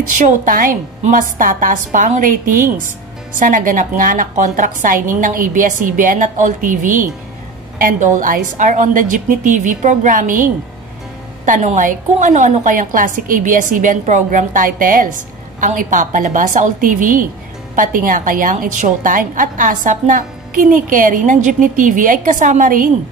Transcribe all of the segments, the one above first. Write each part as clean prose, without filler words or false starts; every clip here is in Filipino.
It's showtime, mas tataas pa ang ratings sa naganap nga na contract signing ng ABS-CBN at All TV. And all eyes are on the Jeepney TV programming. Tanong ay kung ano-ano kayang classic ABS-CBN program titles ang ipapalabas sa All TV. Pati nga kayang It's Showtime at ASAP na kinikerry ng Jeepney TV ay kasama rin.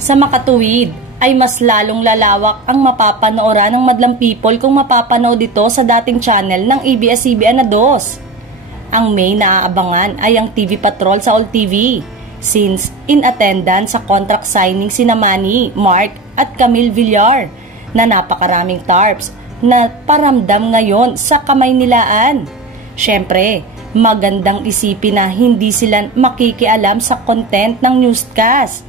Sa makatuwid ay mas lalong lalawak ang mapapanooran ng madlang people kung mapapanood ito sa dating channel ng ABS-CBN na 2. Ang main naaabangan ay ang TV Patrol sa All TV since in attendance sa contract signing sina Manny, Mark at Camille Villar na napakaraming tarps na paramdam ngayon sa kamay nilaan. Syempre, magandang isipin na hindi sila makikialam sa content ng newscast.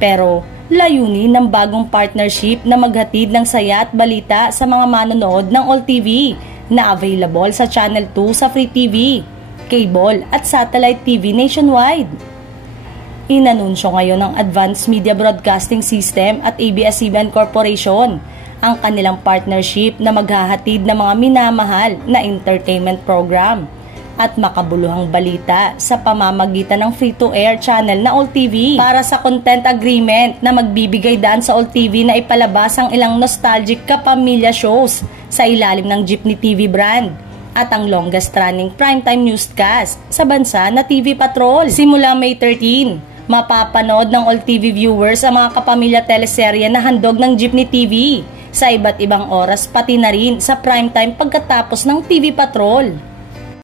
Pero layunin ng bagong partnership na maghatid ng saya at balita sa mga manonood ng All TV na available sa Channel 2 sa Free TV, cable at satellite TV nationwide. Inanunsyo ngayon ng Advanced Media Broadcasting System at ABS-CBN Corporation ang kanilang partnership na maghahatid ng mga minamahal na entertainment program at makabuluhang balita sa pamamagitan ng free-to-air channel na All TV para sa content agreement na magbibigay daan sa All TV na ipalabas ang ilang nostalgic kapamilya shows sa ilalim ng Jeepney TV brand at ang longest running primetime newscast sa bansa na TV Patrol. Simula May 13, mapapanood ng All TV viewers ang mga kapamilya teleserye na handog ng Jeepney TV sa iba't ibang oras pati na rin sa primetime pagkatapos ng TV Patrol.